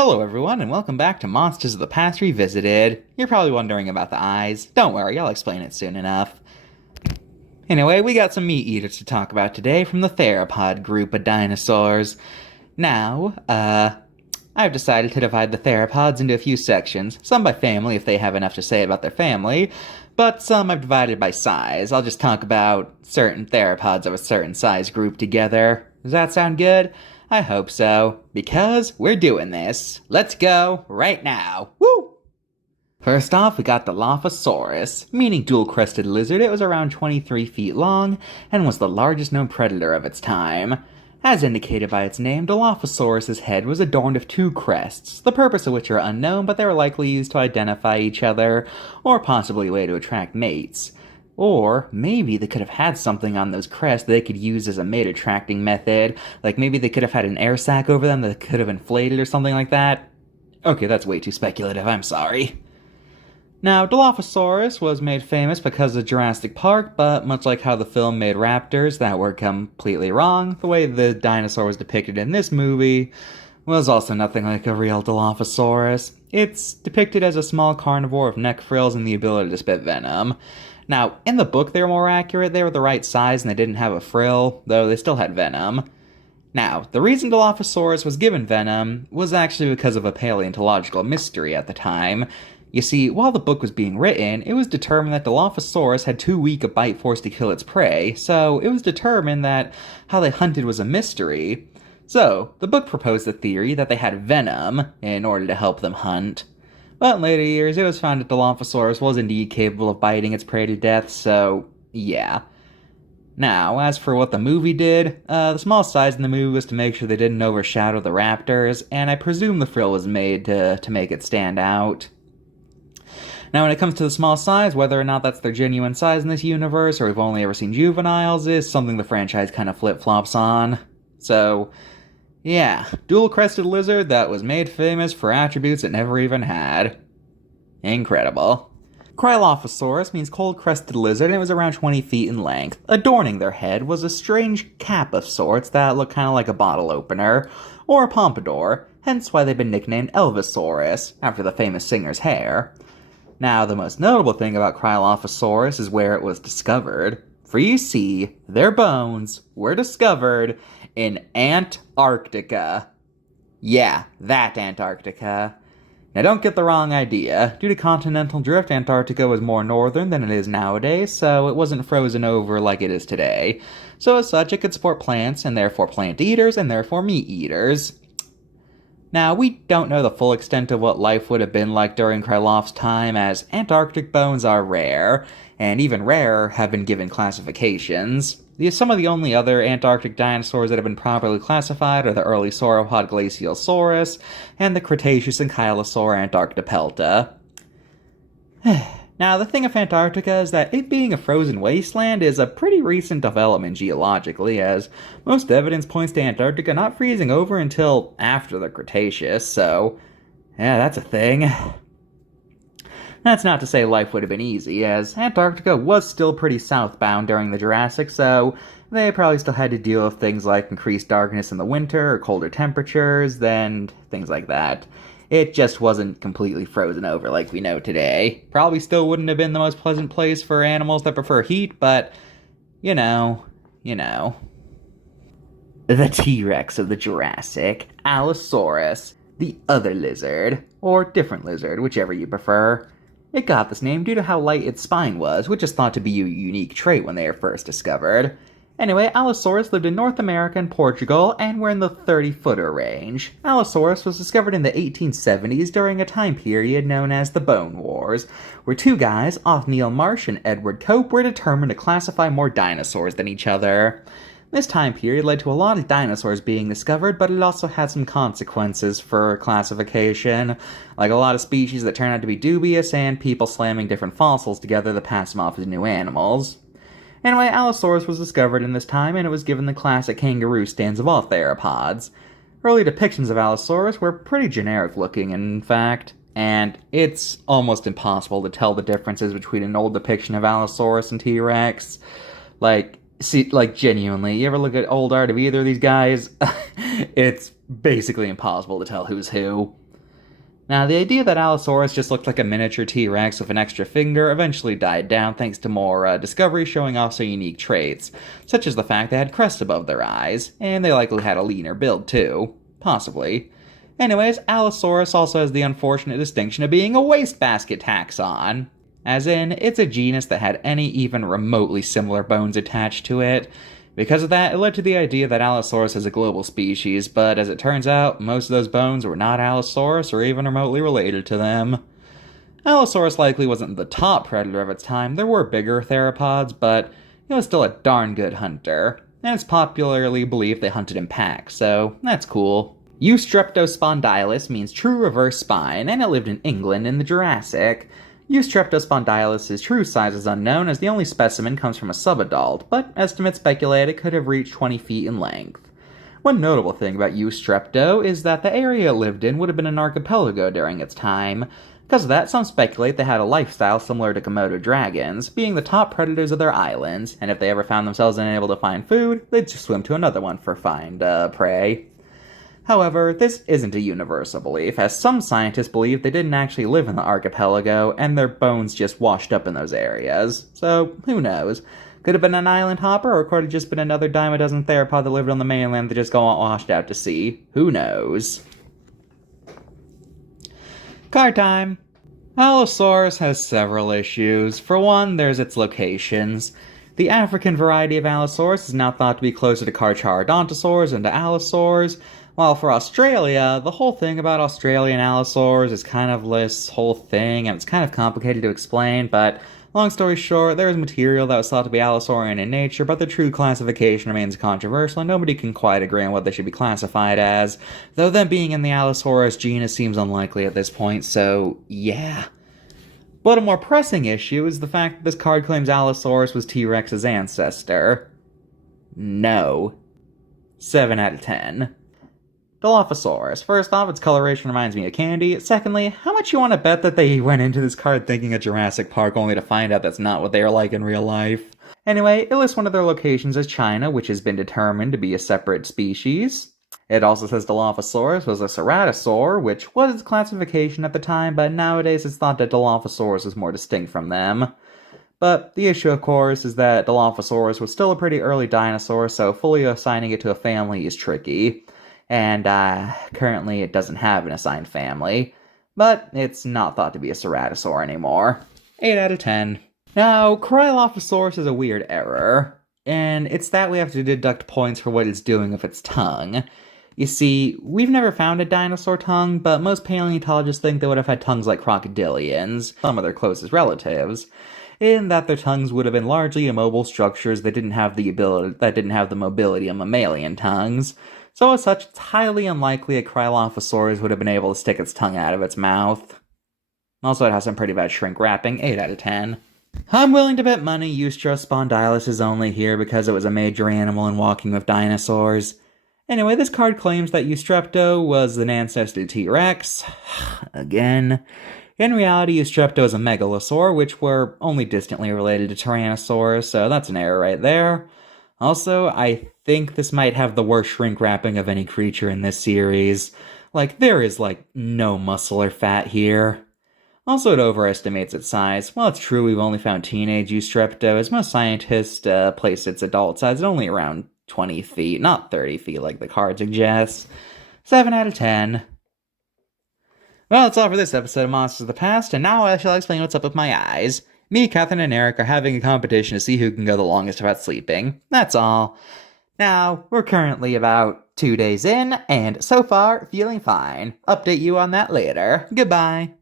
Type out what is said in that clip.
Hello everyone, and welcome back to Monsters of the Past Revisited. You're probably wondering about the eyes. Don't worry, I'll explain it soon enough. Anyway, we got some meat eaters to talk about today from the Theropod group of dinosaurs. Now, I've decided to divide the theropods into a few sections, some by family if they have enough to say about their family, but some I've divided by size. I'll just talk about certain theropods of a certain size group together. Does that sound good? I hope so, because we're doing this. Let's go right now. Woo! First off, we got the Dilophosaurus, meaning dual-crested lizard. It was around 23 feet long and was the largest known predator of its time. As indicated by its name, Dilophosaurus's head was adorned with two crests, the purpose of which are unknown, but they were likely used to identify each other, or possibly a way to attract mates. Or maybe they could have had something on those crests that they could use as a mate-attracting method, like maybe they could have had an air sac over them that could have inflated or something like that. Okay, that's way too speculative, I'm sorry. Now, Dilophosaurus was made famous because of Jurassic Park, but much like how the film made raptors that were completely wrong, the way the dinosaur was depicted in this movie was also nothing like a real Dilophosaurus. It's depicted as a small carnivore with neck frills and the ability to spit venom. Now, in the book they were more accurate, they were the right size and they didn't have a frill, though they still had venom. Now, the reason Dilophosaurus was given venom was actually because of a paleontological mystery at the time. You see, while the book was being written, it was determined that Dilophosaurus had too weak a bite force to kill its prey, so it was determined that how they hunted was a mystery. So, the book proposed the theory that they had venom in order to help them hunt. But in later years, it was found that Dilophosaurus was indeed capable of biting its prey to death, so yeah. Now, as for what the movie did, the small size in the movie was to make sure they didn't overshadow the raptors, and I presume the frill was made to make it stand out. Now, when it comes to the small size, whether or not that's their genuine size in this universe, or we've only ever seen juveniles, is something the franchise kind of flip-flops on. So, yeah, dual-crested lizard that was made famous for attributes it never even had. Incredible. Cryolophosaurus means cold-crested lizard, and it was around 20 feet in length. Adorning their head was a strange cap of sorts that looked kind of like a bottle opener, or a pompadour, hence why they've been nicknamed Elvisaurus, after the famous singer's hair. Now, the most notable thing about Cryolophosaurus is where it was discovered. For you see, their bones were discovered in Antarctica. Yeah, that Antarctica. Now don't get the wrong idea. Due to continental drift, Antarctica was more northern than it is nowadays, so it wasn't frozen over like it is today. So as such, it could support plants, and therefore plant eaters, and therefore meat eaters. Now, we don't know the full extent of what life would have been like during Krylof's time, as Antarctic bones are rare, and even rarer have been given classifications. Some of the only other Antarctic dinosaurs that have been properly classified are the early sauropod Glacialsaurus and the Cretaceous Ankylosaur Antarctopelta. Now, the thing of Antarctica is that it being a frozen wasteland is a pretty recent development geologically, as most evidence points to Antarctica not freezing over until after the Cretaceous, so yeah, that's a thing. That's not to say life would have been easy, as Antarctica was still pretty southbound during the Jurassic, so they probably still had to deal with things like increased darkness in the winter, or colder temperatures, and things like that. It just wasn't completely frozen over like we know today. Probably still wouldn't have been the most pleasant place for animals that prefer heat, but, you know. The T-Rex of the Jurassic, Allosaurus, the other lizard, or different lizard, whichever you prefer. It got this name due to how light its spine was, which is thought to be a unique trait when they were first discovered. Anyway, Allosaurus lived in North America and Portugal, and were in the 30-footer range. Allosaurus was discovered in the 1870s during a time period known as the Bone Wars, where two guys, Othniel Marsh and Edward Cope, were determined to classify more dinosaurs than each other. This time period led to a lot of dinosaurs being discovered, but it also had some consequences for classification, like a lot of species that turned out to be dubious, and people slamming different fossils together to pass them off as new animals. Anyway, Allosaurus was discovered in this time, and it was given the classic kangaroo stance of all theropods. Early depictions of Allosaurus were pretty generic looking, in fact, and it's almost impossible to tell the differences between an old depiction of Allosaurus and T-Rex. Genuinely, you ever look at old art of either of these guys? It's basically impossible to tell who's who. Now, the idea that Allosaurus just looked like a miniature T-Rex with an extra finger eventually died down thanks to more discoveries showing off some unique traits, such as the fact they had crests above their eyes, and they likely had a leaner build too. Possibly. Anyways, Allosaurus also has the unfortunate distinction of being a wastebasket taxon. As in, it's a genus that had any even remotely similar bones attached to it. Because of that, it led to the idea that Allosaurus is a global species, but as it turns out, most of those bones were not Allosaurus or even remotely related to them. Allosaurus likely wasn't the top predator of its time. There were bigger theropods, but it was still a darn good hunter. And it's popularly believed they hunted in packs, so that's cool. Eustreptospondylus means true reverse spine, and it lived in England in the Jurassic. Eustreptospondylus' true size is unknown, as the only specimen comes from a subadult, but estimates speculate it could have reached 20 feet in length. One notable thing about Eustrepto is that the area it lived in would have been an archipelago during its time. Because of that, some speculate they had a lifestyle similar to Komodo dragons, being the top predators of their islands, and if they ever found themselves unable to find food, they'd just swim to another one for find prey. However, this isn't a universal belief, as some scientists believe they didn't actually live in the archipelago, and their bones just washed up in those areas. So, who knows? Could have been an island hopper, or could have just been another dime a dozen theropod that lived on the mainland that just got washed out to sea. Who knows? Card time! Allosaurus has several issues. For one, there's its locations. The African variety of Allosaurus is now thought to be closer to Carcharodontosaurs than to Allosaurs, while for Australia, the whole thing about Australian Allosaurs is kind of this whole thing, and it's kind of complicated to explain, but long story short, there is material that was thought to be Allosaurian in nature, but the true classification remains controversial, and nobody can quite agree on what they should be classified as, though them being in the Allosaurus genus seems unlikely at this point, so yeah. But a more pressing issue is the fact that this card claims Allosaurus was T-Rex's ancestor. No. 7 out of 10. Dilophosaurus. First off, its coloration reminds me of candy. Secondly, how much you want to bet that they went into this card thinking of Jurassic Park only to find out that's not what they are like in real life? Anyway, it lists one of their locations as China, which has been determined to be a separate species. It also says Dilophosaurus was a ceratosaur, which was its classification at the time, but nowadays it's thought that Dilophosaurus is more distinct from them. But the issue, of course, is that Dilophosaurus was still a pretty early dinosaur, so fully assigning it to a family is tricky. And currently it doesn't have an assigned family, but it's not thought to be a ceratosaur anymore. 8 out of 10. Now, Cryolophosaurus is a weird error, and it's that we have to deduct points for what it's doing with its tongue. You see, we've never found a dinosaur tongue, but most paleontologists think they would have had tongues like crocodilians, some of their closest relatives, in that their tongues would have been largely immobile structures that didn't have the mobility of mammalian tongues. So as such, it's highly unlikely a Cryolophosaurus would have been able to stick its tongue out of its mouth. Also, it has some pretty bad shrink wrapping, 8 out of 10. I'm willing to bet money Eustreptospondylus is only here because it was a major animal in Walking with Dinosaurs. Anyway, this card claims that Eustrepto was an ancestor to T-Rex. Again. In reality, Eustrepto is a megalosaur, which were only distantly related to Tyrannosaurus, so that's an error right there. Also, I think this might have the worst shrink wrapping of any creature in this series. There is, no muscle or fat here. Also, it overestimates its size. While it's true we've only found teenage Eustrepto, as most scientists place its adult size at only around 20 feet, not 30 feet like the card suggests. 7 out of 10. Well, that's all for this episode of Monsters of the Past, and now I shall explain what's up with my eyes. Me, Catherine, and Eric are having a competition to see who can go the longest without sleeping. That's all. Now, we're currently about 2 days in, and so far, feeling fine. Update you on that later. Goodbye.